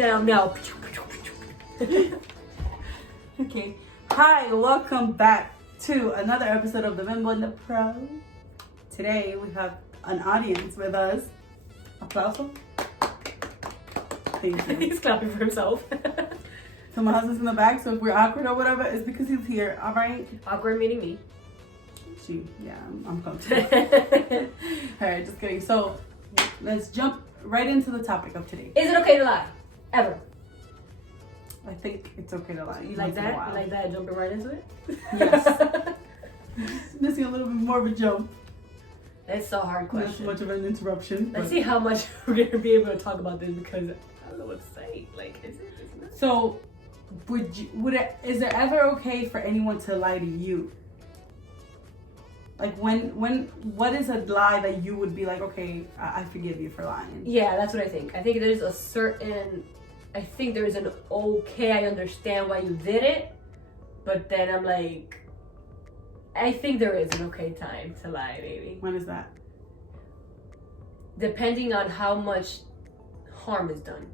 down now. Okay. Hi, welcome back to another episode of The Bimbo and the Pro. Today we have an audience with us. Applauso. Thank you. He's clapping for himself. So my husband's in the back, so if we're awkward or whatever, it's because he's here, alright? Awkward meaning me. I'm comfortable. Alright, just kidding. So let's jump right into the topic of today. Is it okay to lie? Ever? I think it's okay to lie. You like that? You like that? Jumping right into it? Yes. Missing a little bit more of a jump. That's a hard question. Not so much of an interruption. Let's see how much we're gonna be able to talk about this because I don't know what to say. Like, is it? Isn't it? So, is there ever okay for anyone to lie to you? Like what is a lie that you would be like, okay, I forgive you for lying? Yeah, that's what I think. I think there's an okay, I understand why you did it, but then I'm like, I think there is an okay time to lie, maybe. When is that? Depending on how much harm is done,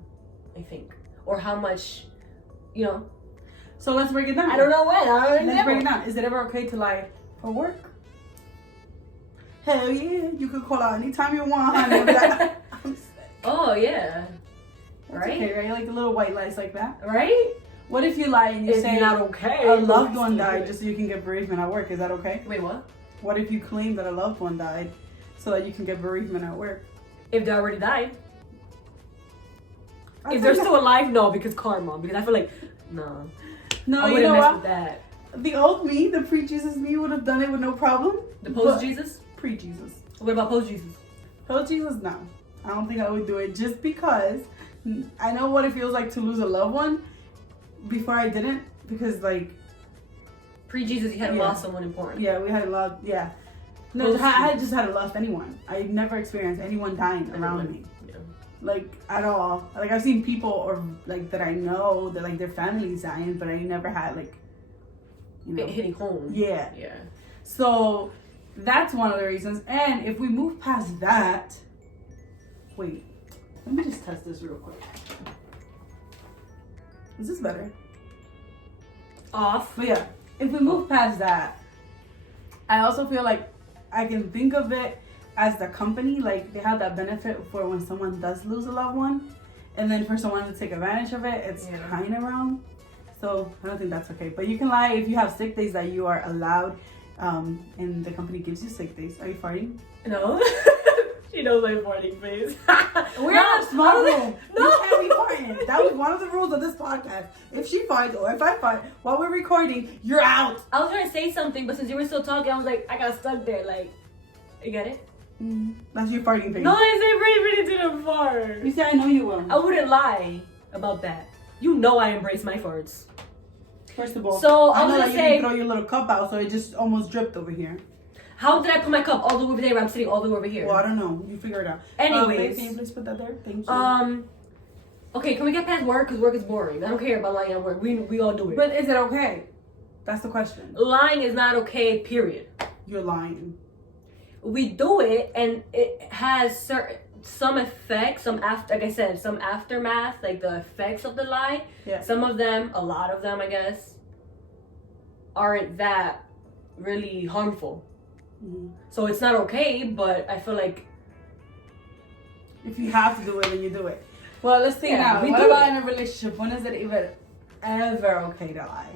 I think. Or how much, So let's break it down. I don't know when. Let's break it down. Is it ever okay to lie for work? Hell yeah, you could call out anytime you want, honey. Like, I'm sick. Oh, yeah. That's Right? okay, right? Like the little white lies like that. Right? What if you lie and you It's say not okay. a loved one died just so you can get bereavement at work? Is that okay? Wait, what? What if you claim that a loved one died so that you can get bereavement at work? If they already died. If they're still alive, no, because karma. Because I feel like, no. No, I you wouldn't know mess what? with that. The old me, the pre-Jesus me, would have done it with no problem. The post-Jesus? Pre-Jesus. What about post-Jesus? Post-Jesus, no. I don't think I would do it just because I know what it feels like to lose a loved one. Before I didn't, because like... Pre-Jesus, you hadn't lost someone important. Yeah, we had lost, yeah. No, I just hadn't lost anyone. I never experienced anyone dying around me. Yeah. Like, at all. Like, I've seen people or like that I know that like their families dying, but I never had like, It hitting home. Yeah. Yeah. So that's one of the reasons. And if we move past that, wait, let me just test this real quick. Is this better? Off. But yeah, if we move past that, I also feel like I can think of it as the company, like they have that benefit for when someone does lose a loved one, and then for someone to take advantage of it, it's kind of wrong. So I don't think that's okay. But you can lie if you have sick days that you are allowed, and the company gives you sick days. Are you farting? No. She knows I'm farting, please. We're in a small room. No. You can't be farting. That was one of the rules of this podcast. If she farts or if I fart while we're recording, you're out. I was trying to say something, but since you were still talking, I was like, I got stuck there. Like, you get it? That's your farting thing. No, I said really didn't fart. You said I know you will. I wouldn't lie about that. You know I embrace my farts. First of all, so I was know gonna that say, you can throw your little cup out, so it just almost dripped over here. How did I put my cup all the way over there? I'm sitting all the way over here. Well, I don't know. You figure it out. Anyways, can you please put that there? Thank you. Okay, can we get past work? Because work is boring. I don't care about lying at work. We all do it. But is it okay? That's the question. Lying is not okay, period. You're lying. We do it, and it has some effects, like I said, some aftermath, like the effects of the lie. Yeah. Some of them, a lot of them, I guess, aren't that really harmful. Mm-hmm. So it's not okay, but I feel like if you have to do it, then you do it. Well, let's think now. We what do about it. in a relationship? When is it even ever okay to lie?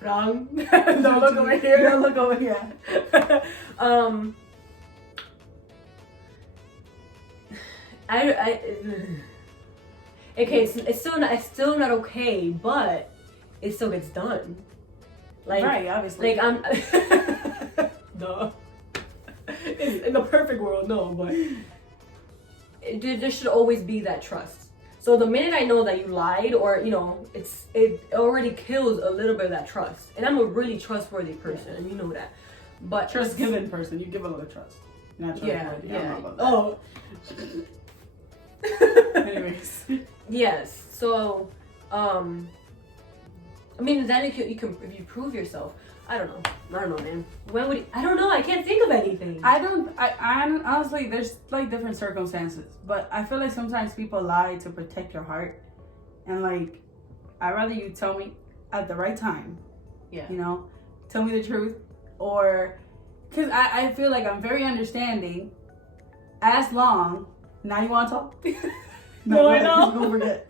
Wrong. Don't look over here. Don't look over here. Okay, it's still not okay, but it still gets done. Like, right, obviously. Like I'm no. In the perfect world, no, but there should always be that trust. So the minute I know that you lied, or it already kills a little bit of that trust. And I'm a really trustworthy person, and you know that. But trust-given person, you give a lot of trust. Not trustworthy. Yeah. Oh. Anyways. Yes. So, I mean, then you can if you prove yourself. I don't know, man. When would I don't know. I can't think of anything. I honestly, there's like different circumstances, but I feel like sometimes people lie to protect your heart, and like, I'd rather you tell me at the right time. Yeah. You know, tell me the truth, or because I feel like I'm very understanding. As long now you want to talk? No, I know. Don't forget.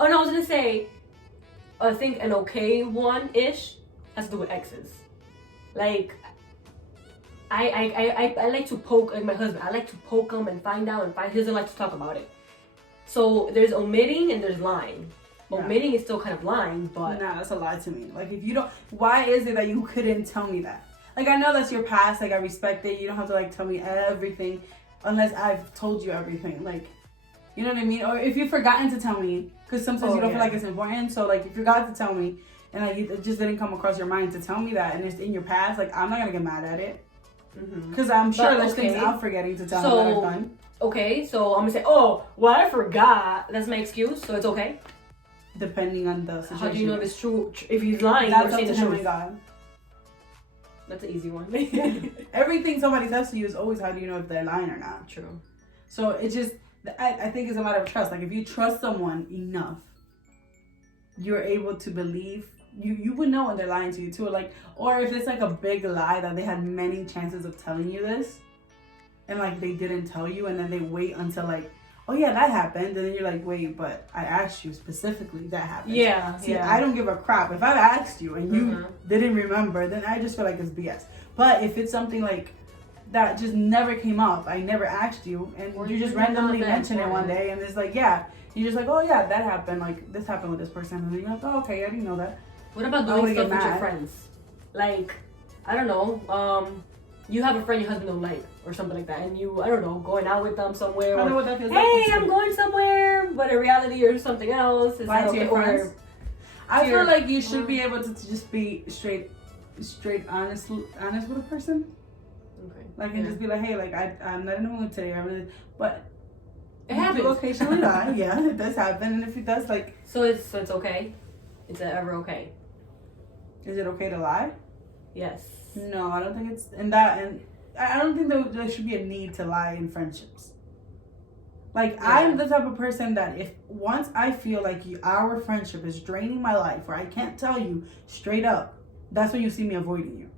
Oh no, I was gonna say. I think an okay one-ish has to do with exes. Like, I like to poke, like my husband, I like to poke him and find out, he doesn't like to talk about it. So there's omitting and there's lying. Yeah. Omitting is still kind of lying, but... Nah, that's a lie to me. Like, if you don't... Why is it that you couldn't tell me that? Like, I know that's your past, like, I respect it. You don't have to, like, tell me everything unless I've told you everything. Like, you know what I mean? Or if you've forgotten to tell me, because sometimes you don't feel like it's important. So, like, if you forgot to tell me, and like it just didn't come across your mind to tell me that, and it's in your past, like, I'm not gonna get mad at it, because I'm sure there's things I'm forgetting to tell you that I've done. Okay, so I'm gonna say, oh, well, I forgot. That's my excuse, so it's okay. Depending on the situation. How do you know if it's true? If he's lying, that's or saying the truth? God. That's an easy one. Everything somebody says to you is always, how do you know if they're lying or not? True. So it's just, I think it's a matter of trust. Like, if you trust someone enough, you're able to believe. You would know when they're lying to you too. Like, or if it's like a big lie that they had many chances of telling you this, and like they didn't tell you, and then they wait until like, oh yeah, that happened, and then you're like, wait, but I asked you specifically that happened. Yeah. See, I don't give a crap. If I've asked you and you didn't remember, then I just feel like it's BS. But if it's something like that just never came up, I never asked you, and you just randomly mention it one day, and it's like, yeah, you're just like, oh yeah, that happened, like this happened with this person, and then you're like, oh okay, I didn't know that. What about doing stuff with your friends? Like, I don't know, you have a friend your husband don't like, or something like that, and you, I don't know, going out with them somewhere, I know what that feels hey, I'm going somewhere, but in reality you're something else. Is that okay? Or I feel like you should be able to just be straight honest with a person. Okay. Like, and just be like, hey, like, I'm not in the mood today, but it happens. Occasionally lie. Yeah, it does happen, and if it does, like, so it's okay. Is it ever okay? Is it okay to lie? Yes. No, I don't think it's in that, and I don't think there should be a need to lie in friendships. Like, yeah. I'm the type of person that if once I feel like our friendship is draining my life, or I can't tell you straight up, that's when you see me avoiding you.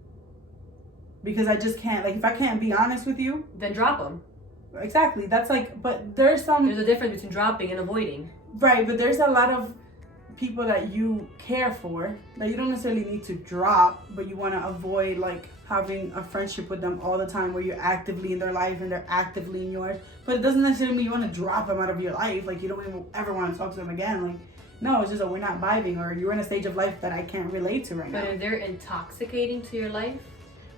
Because I just can't, like, if I can't be honest with you, then drop them. Exactly. That's like, but there's a difference between dropping and avoiding. Right, but there's a lot of people that you care for that you don't necessarily need to drop, but you want to avoid, like, having a friendship with them all the time where you're actively in their life and they're actively in yours. But it doesn't necessarily mean you want to drop them out of your life. Like, you don't even ever want to talk to them again. Like, no, it's just that we're not vibing, or you're in a stage of life that I can't relate to right now. But if they're intoxicating to your life?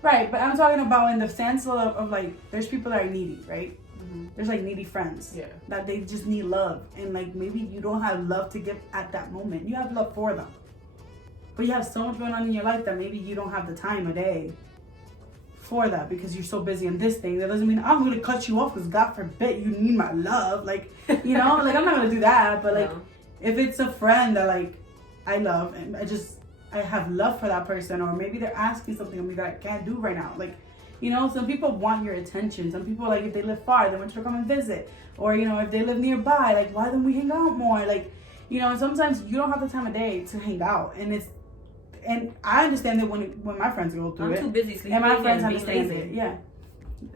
Right, but I'm talking about in the sense of like, there's people that are needy, right? Mm-hmm. There's like needy friends. Yeah. That they just need love. And like, maybe you don't have love to give at that moment. You have love for them. But you have so much going on in your life that maybe you don't have the time of day for that because you're so busy in this thing. That doesn't mean I'm going to cut you off because God forbid you need my love. Like, you know, like, I'm not going to do that. But like, if it's a friend that like I love and I have love for that person, or maybe they're asking something of me that I can't do right now. Like, you know, some people want your attention. Some people, like, if they live far, they want you to come and visit. Or, you know, if they live nearby, like, why don't we hang out more? Like, you know, and sometimes you don't have the time of day to hang out. And I understand that when my friends go through it. I'm too busy sleeping. And my friends understand it. Yeah.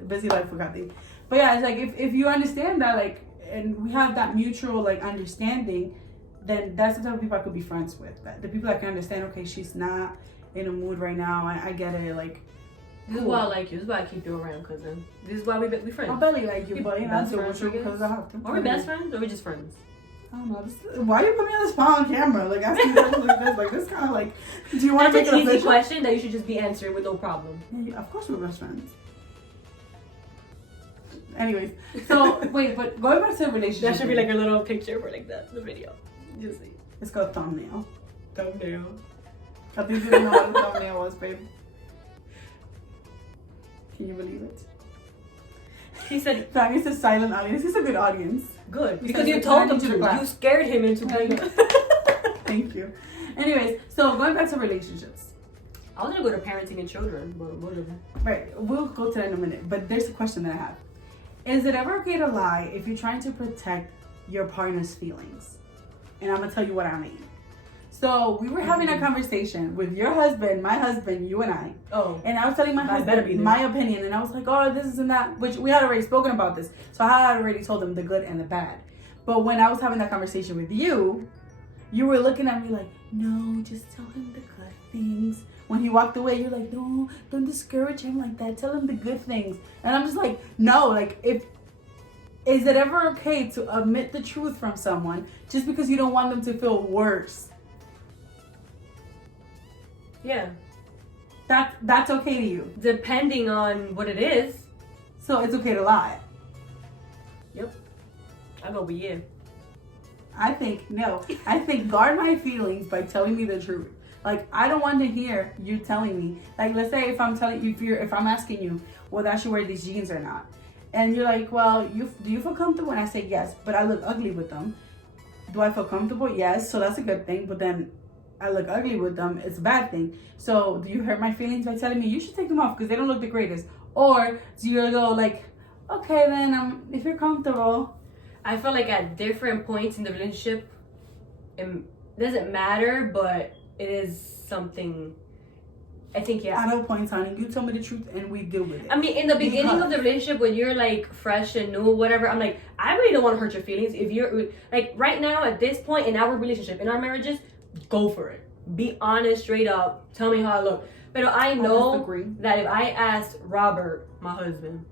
Busy life, forgot the. But yeah, it's like, if you understand that, like, and we have that mutual, like, understanding, then that's the type of people I could be friends with. The people that can understand, okay, she's not in a mood right now. I get it. Like, this is why I like you. This is why I keep you around, cousin. This is why we friends. I barely like you, but that's because I have to. Are we best friends or are we just friends? I don't know. Why are you putting me on the spot on camera? Like, asking questions like this. Like, this kind of like, do you want to make it official? That's an easy question that you should just be answering with no problem. Yeah, of course we're best friends. Anyways, so wait, but going back to the relationship. That should be like a little picture for like the video. Just see. It's called thumbnail. Thumbnail. I think you didn't know what a thumbnail was, babe. Can you believe it? He said, Fran is a silent audience. He's a good audience. Good. Because you told him to. You scared him into playing. Thank you. Anyways, so going back to relationships. I was gonna go to parenting and children, but whatever. Right, we'll go to that in a minute. But there's a question that I have. Is it ever okay to lie if you're trying to protect your partner's feelings? And I'm gonna tell you what I mean. So we were having a conversation with your husband, my husband, you and I. Oh. And I was telling my husband my opinion, and I was like, oh, this is and that, which we had already spoken about this. So I had already told him the good and the bad. But when I was having that conversation with you, you were looking at me like, no, just tell him the good things. When he walked away, you're like, no, don't discourage him like that. Tell him the good things. And I'm just like, no, like, is it ever okay to admit the truth from someone just because you don't want them to feel worse? Yeah. That's okay to you. Depending on what it is. So it's okay to lie. Yep. I go with you. I think no. I think guard my feelings by telling me the truth. Like, I don't want to hear you telling me. Like, let's say if I'm telling you, if I'm asking you whether I should wear these jeans or not, and you're like, well, do you feel comfortable? And I say yes, but I look ugly with them. Do I feel comfortable? Yes, so that's a good thing. But then I look ugly with them, it's a bad thing. So do you hurt my feelings by telling me you should take them off because they don't look the greatest? Or do you go like, okay, then if you're comfortable. I feel like at different points in the relationship, it doesn't matter, but it is something. I think, yeah. At all points, honey, you tell me the truth and we deal with it. I mean, in the beginning of the relationship, when you're like fresh and new, whatever, I'm like, I really don't want to hurt your feelings. If you're like right now at this point in our relationship, in our marriages, go for it. Be honest, straight up. Tell me how I look. But I know that if I asked Robert, my husband,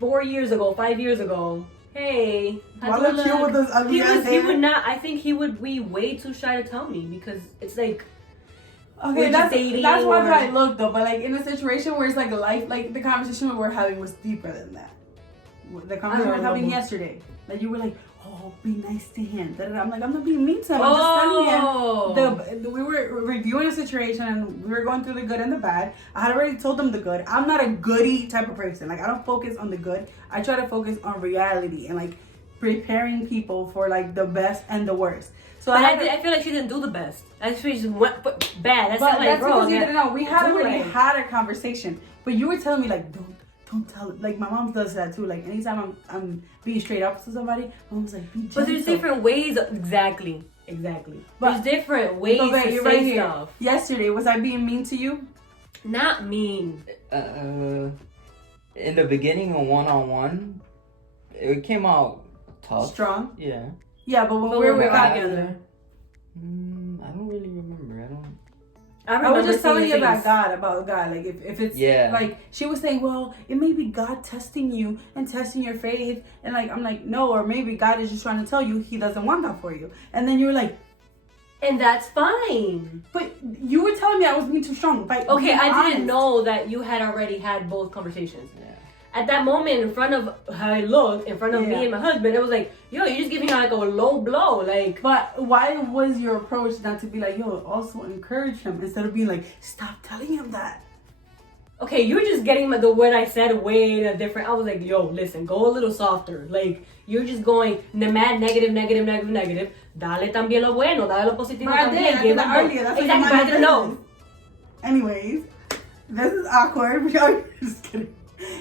4 years ago, 5 years ago, hey, why look cute with those ugly ass hair? He would not. I think he would be way too shy to tell me because it's like. Okay, that's why I look though, but like in a situation where it's like life, like the conversation we were having was deeper than that. The conversation we were having yesterday, like you were like, "Oh, be nice to him." I'm like, I'm not being mean to him. I'm just telling him. We were reviewing a situation and we were going through the good and the bad. I had already told them the good. I'm not a goody type of person. Like I don't focus on the good. I try to focus on reality and like preparing people for like the best and the worst. So I feel like she didn't do the best. I feel she just went bad. That's not like, that's bro. Because you didn't know. We had already had a conversation, but you were telling me like, don't tell. Like my mom does that too. Like anytime I'm being straight up to somebody, my mom's like, be gentle. But there's different ways. Exactly. But there's different ways to say stuff. Yesterday, was I being mean to you? Not mean. In the beginning of one-on-one, it came out tough. Strong. Yeah. Yeah, but when we were together. I don't really remember. I was just telling you about God. Like if it's like she was saying, well, it may be God testing you and testing your faith, and like I'm like no, or maybe God is just trying to tell you He doesn't want that for you, and then you were like, and that's fine. But you were telling me I was being too strong. Okay, I didn't know that you had already had both conversations. Yeah. At that moment, in front of how I looked, in front of me and my husband, it was like, yo, you're just giving her like a low blow, like. But why was your approach not to be like, yo, also encourage him instead of being like, stop telling him that? Okay, you're just getting the word I said way different. I was like, yo, listen, go a little softer. Like, you're just going mad, negative. Dale también lo bueno, dale lo positivo también. Give them earlier. That's exactly, but I didn't know. Anyways, this is awkward. Just kidding.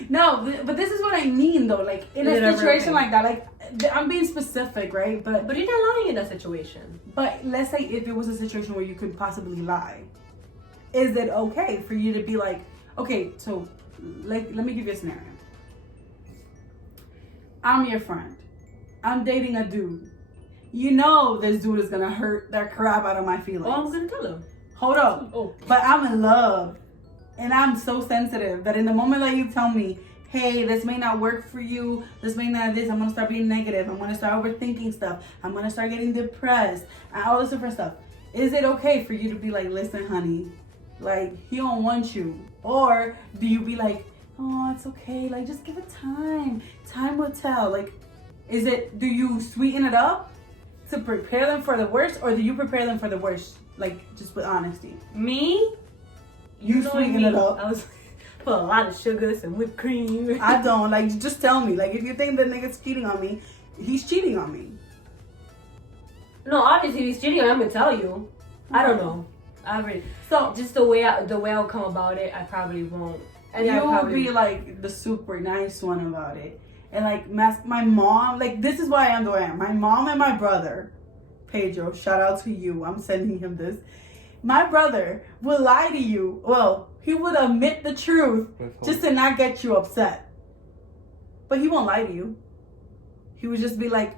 No, but this is what I mean though. Like in a situation like that, like I'm being specific, right? But you're not lying in that situation. But let's say if it was a situation where you could possibly lie, is it okay for you to be like, okay, so like let me give you a scenario. I'm your friend. I'm dating a dude. You know this dude is gonna hurt the crap out of my feelings. Oh, I'm gonna tell him. Hold up. Oh. But I'm in love. And I'm so sensitive that in the moment that you tell me, hey, this may not work for you, this may not this, I'm gonna start being negative, I'm gonna start overthinking stuff, I'm gonna start getting depressed, and all this different stuff. Is it okay for you to be like, listen, honey, like, he don't want you? Or do you be like, oh, it's okay, like, just give it time. Time will tell. Like, do you sweeten it up to prepare them for the worst, or do you prepare them for the worst, like, just with honesty? Me? You sweeten it up. I was put a lot of sugars and whipped cream. I don't. Like, just tell me. Like, if you think the nigga's cheating on me, he's cheating on me. No, obviously, if he's cheating, I'm gonna tell you. I don't know. I really So just the way I'll come about it, I probably won't. And you I would probably be like the super nice one about it, and like my mom. Like this is why I am the way I am. My mom and my brother, Pedro. Shout out to you. I'm sending him this. My brother will lie to you. Well, he would admit the truth just to not get you upset. But he won't lie to you. He would just be like,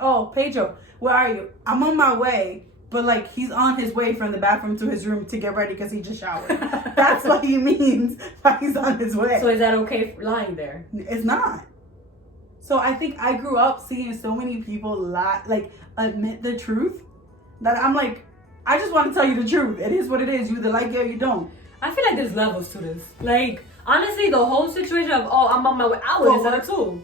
oh, Pedro, where are you? I'm on my way. But like he's on his way from the bathroom to his room to get ready because he just showered. That's what he means by he's on his way. So is that okay for lying there? It's not. So I think I grew up seeing so many people lie, like admit the truth, that I'm like, I just want to tell you the truth. It is what it is. You either like it or you don't. I feel like there's levels to this. Like honestly, the whole situation of I'm on my way, I would have too.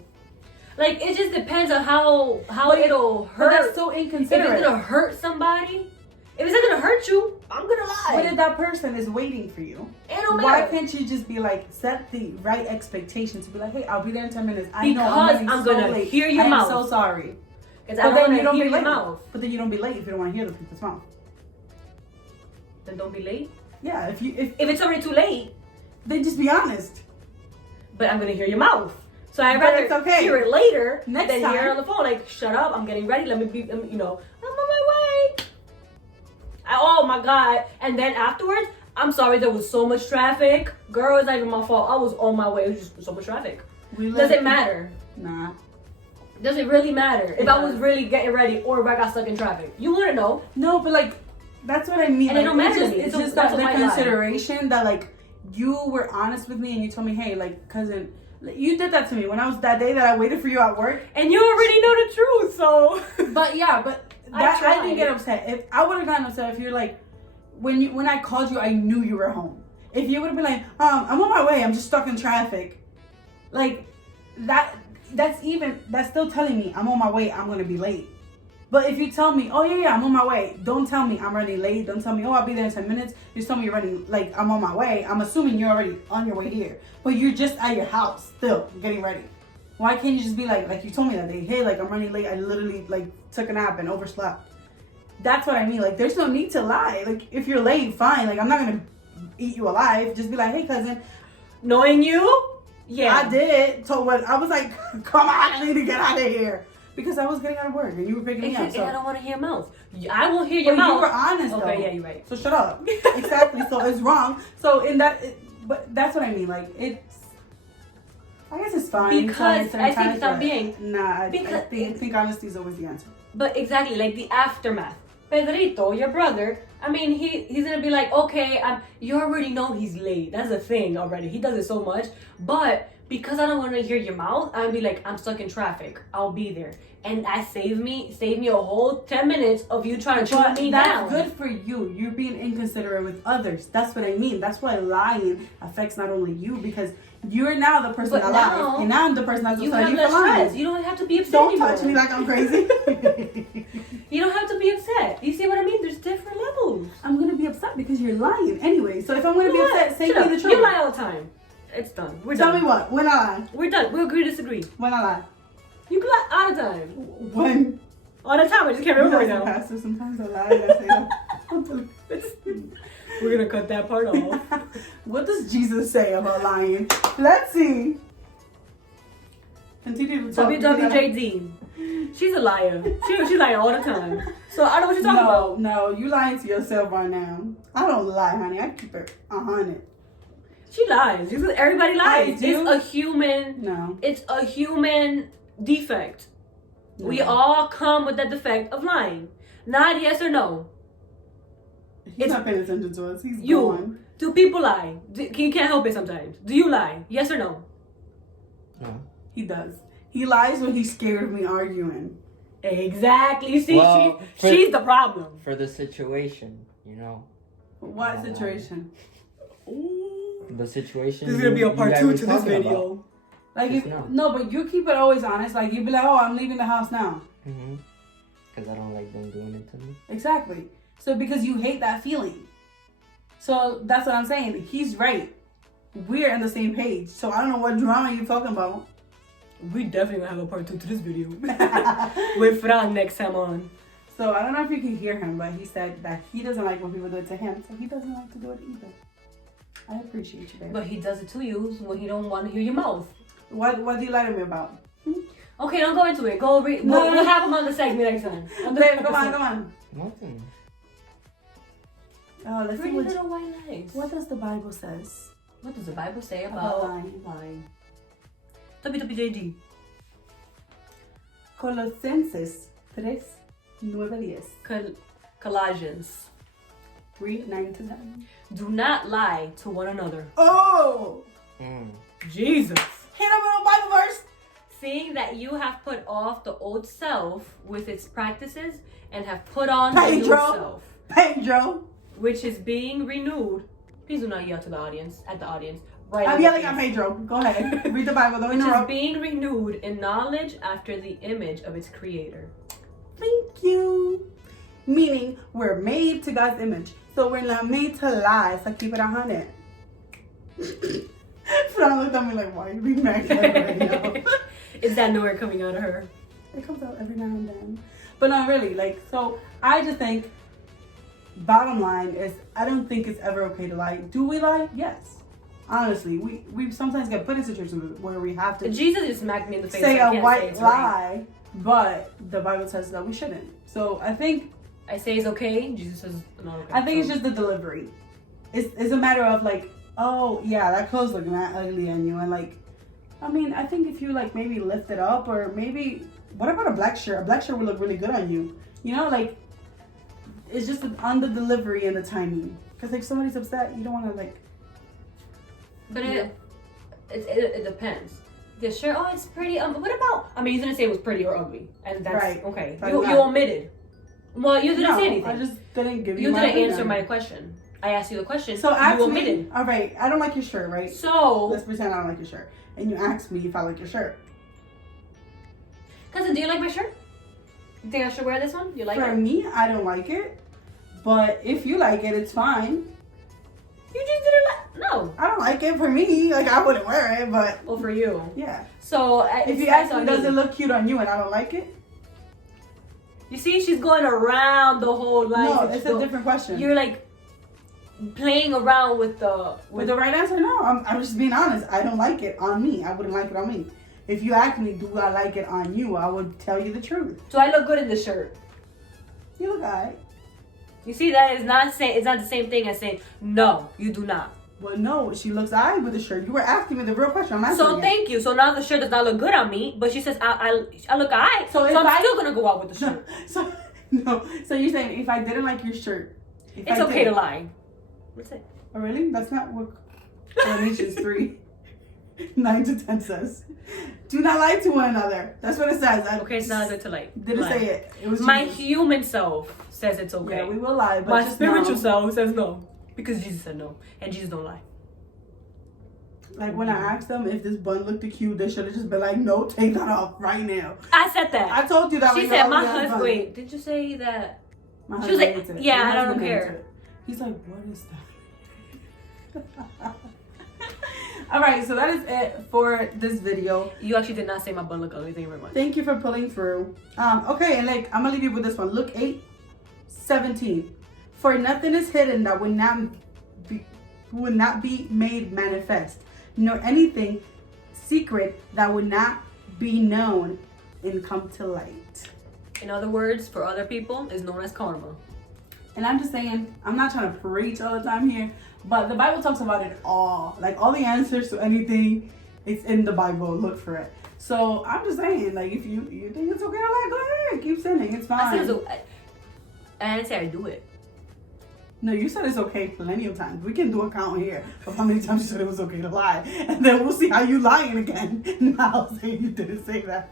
Like it just depends on how it'll hurt. But that's so inconsiderate. If it's gonna hurt somebody, if it's not gonna hurt you, I'm gonna lie. What if that person is waiting for you? It don't Why matter. can't you just be like, set the right expectations to be like, hey, I'll be there in 10 minutes. I know Because I'm I'm so gonna late. hear your I am mouth. so sorry. But But then you don't be hear your late. mouth. But then you don't be late if you don't want to hear the people's mouth. Then don't be late. Yeah, if If it's already too late, then just be honest. but I'm gonna hear your mouth. So I'd But rather it's okay. hear it later Next than hear it time. on the phone. Like, shut up, I'm getting ready. Let me be, I'm on my way. Oh my God. And then afterwards, I'm sorry, there was so much traffic. Girl, it's not even my fault. I was on my way. It was just so much traffic. Does it matter? Nah. Does it really matter? If It I was does. really getting ready or if I got stuck in traffic? You wouldn't know. No, but like, that's what I mean. And it like, don't matter It's to me. just, So it's just that's that the why I lie. consideration that like, you were honest with me and you told me, hey, like, cousin, you did that to me when I was that day that I waited for you at work. And you already know the truth, so. But yeah, but I that, I tried. didn't get upset. If I would have gotten upset if you're like, when I called you, I knew you were home. If you would have been like, I'm on my way, I'm just stuck in traffic, like that's still telling me I'm on my way, I'm gonna be late. But if you tell me, oh yeah, I'm on my way, don't tell me I'm running late. Don't tell me, oh, I'll be there in 10 minutes. Just tell me you're running, like, I'm on my way. I'm assuming you're already on your way here, but you're just at your house still getting ready. Why can't you just be like you told me that day, hey, like, I'm running late. I literally like took a nap and overslept. That's what I mean. Like, there's no need to lie. Like, if you're late, fine. Like, I'm not gonna eat you alive. Just be like, hey, cousin. Knowing you? Yeah. I did. So what? I was like, come on, I need to get out of here. Because I was getting out of work and you were picking me up. And So. I don't want to hear mouth. I won't hear your But mouth. you were honest, though. Okay, yeah, you're right. So shut up. Exactly. So it's wrong. So in that, but that's what I mean. Like, it's, I guess it's fine. Because certain I think times, but también. Nah, I Because think honesty is always the answer. But exactly, like the aftermath. Pedrito, your brother, I mean, he's gonna be like, okay, you already know he's late. That's the thing already. He does it so much. But because I don't want to hear your mouth, I'd be like, I'm stuck in traffic. I'll be there. And that saved me a whole 10 minutes of you trying to track me down. That's good for you. You're being inconsiderate with others. That's what I mean. That's why lying affects not only you, because you're now the person But that now, lies, and now I'm the person that's You upset have you less for lying. stress. You don't have to be upset Don't anymore. touch me like I'm crazy. You don't have to be upset. You see what I mean? There's different levels. I'm gonna be upset because you're lying anyway. So if I'm gonna be upset, say Shut me up. the truth. You lie all the time. It's done. We're Tell done. me what? When I lie? We're done. We agree to disagree. When I lie? You can lie all the time. When? All the time. I just can't remember right Because now. Pastor, sometimes I lie and I say that. We're gonna cut that part off. What does Jesus say about lying? Let's see. Continue to talk. WWJD. She's a liar. She lying all the time. So I don't know what you're talking about. No, you lying to yourself right now. I don't lie, honey. I keep it 100. She lies. Everybody lies. I do? It's a human defect. No. We all come with that defect of lying. Not yes or no. He's not paying attention to us. He's You. gone. Do people lie? You can't help it sometimes. Do you lie? Yes or no? No. He does. He lies when he's scared of me arguing. Exactly. See, Well, she's the problem. For the situation, you know. What situation? The situation. There's gonna be a part you 2 guys to were this talking video. about. Like Just if, no. no, but you keep it always honest. Like you'd be like, oh, I'm leaving the house now. Because I don't like them doing it to me. Exactly. So because you hate that feeling. So that's what I'm saying. He's right. We're on the same page. So I don't know what drama you're talking about. We definitely gonna have a part 2 to this video. With Fran next time on. So I don't know if you can hear him, but he said that he doesn't like when people do it to him, so he doesn't like to do it either. I appreciate you, baby. But he does it to you when he don't want to hear your mouth. What do you lie to me about? Okay, don't go into it. Go read. We'll have him on the segment next time. Babe, come on. Nothing. Oh, let's see Pretty little white lies. what does the Bible says. What does the Bible say About about lying. lying? WWJD. Colosenses 3:9-10. Colossians. 3:9-10. Do not lie to one another. Oh! Jesus. Hit him with a Bible verse. Seeing that you have put off the old self with its practices and have put on the new self, Pedro. which is being renewed. Please do not yell to the audience. Right. I'm yelling at Pedro. Go ahead. Read the Bible. Don't Which is interrupt. being renewed in knowledge after the image of its creator. Thank you. Meaning we're made to God's image. So we're not made to lie. So keep it 100. Fran looked at me like, why are you being mad right now? Is that nowhere coming out of her? It comes out every now and then. But not really. Like, so I just think bottom line is I don't think it's ever okay to lie. Do we lie? Yes. Honestly, we sometimes get put in situations where we have to Jesus just smacked me in the face. say so I a can't white say it's lie, right. but the Bible says that we shouldn't. So I think I say it's okay. Jesus says not okay. I think it's just the delivery. It's a matter of like, oh yeah, that clothes looking that ugly on you, and like, I mean, I think if you like maybe lift it up, or maybe what about a black shirt? A black shirt would look really good on you. You know, like it's just on the delivery and the timing. Because if somebody's upset, you don't want to like. But it depends. The shirt, oh, it's pretty. What about? I mean, you didn't say it was pretty or ugly, and that's Right. okay. But You omitted. Well, you didn't say anything. I just didn't give you. You my didn't opinion. answer my question. I asked you the question. So ask you omitted. me. All right, I don't like your shirt, right? So Let's pretend I don't like your shirt, and you ask me if I like your shirt. Cousin, do you like my shirt? You think I should wear this one? You like For it? me, I don't like it, but if you like it, it's fine. You just didn't like. No. I don't like it for me. Like I wouldn't wear it, but Well, for you. yeah. So If you ask me, does it look cute on you, and I don't like it? You see, she's going around the whole line. No, it's a different question. You're like playing around with the. With the right answer, no. I'm just being honest. I don't like it on me. I wouldn't like it on me. If you ask me, do I like it on you? I would tell you the truth. Do I look good in this shirt? You look alright. You see, that is not saying. It's not the same thing as saying no. You do not. Well, no, she looks alright with the shirt. You were asking me the real question. I'm answering So it. thank you. So now the shirt does not look good on me, but she says I look alright. So So if I'm still gonna go out with the shirt. So you're saying if I didn't like your shirt, It's okay to lie. What's it? Oh, really? That's not what Galatians 3:9-10 says. Do not lie to one another. That's what it says. Okay, it's not good to lie. Didn't lie. say it. It was My Jesus. human self says it's okay. Yeah, we will lie, but My just spiritual know, self says no. Because Jesus said no. And Jesus don't lie. like when I asked them if this bun looked cute, they should have just been like, no, take that off right now. I said that. I told you that. She when said you my already had husband. bun. Wait, did you say that? My She was husband like, hates it. yeah, My I don't husband hates care. it. He's like, what is that? All right, so that is it for this video. You actually did not say my bun look ugly. Thank you very much. Thank you for pulling through. Okay, and like I'm gonna leave you with this one. Luke 8:17. For nothing is hidden that would not be made manifest, nor anything secret that would not be known and come to light. In other words, for other people, is known as karma. And I'm just saying, I'm not trying to preach all the time here, but the Bible talks about it all. Like all the answers to anything, it's in the Bible. Look for it. So I'm just saying, like if you think it's okay to lie, go ahead, keep sinning. It's fine. I didn't say I do it. No, you said it's okay plenty of times. We can do a count here of how many times you said it was okay to lie. And then we'll see how you lying again. Now saying you didn't say that.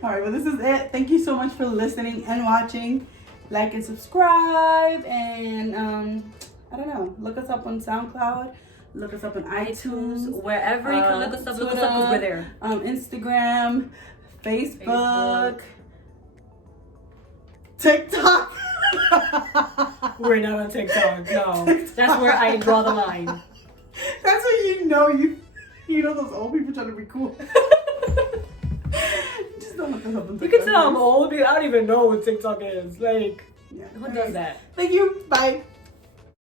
Alright, well this is it. Thank you so much for listening and watching. Like and subscribe, and I don't know, look us up on SoundCloud, look us up on iTunes, wherever you can look us up, Twitter, because we're there. Instagram, Facebook. TikTok. We're not on TikTok. No, that's where I draw the line. That's when you know those old people trying to be cool. Just Just don't look us up on TikTok. You can tell I'm old. I don't even know what TikTok is. Like, Yeah. who does that? Thank you. Bye.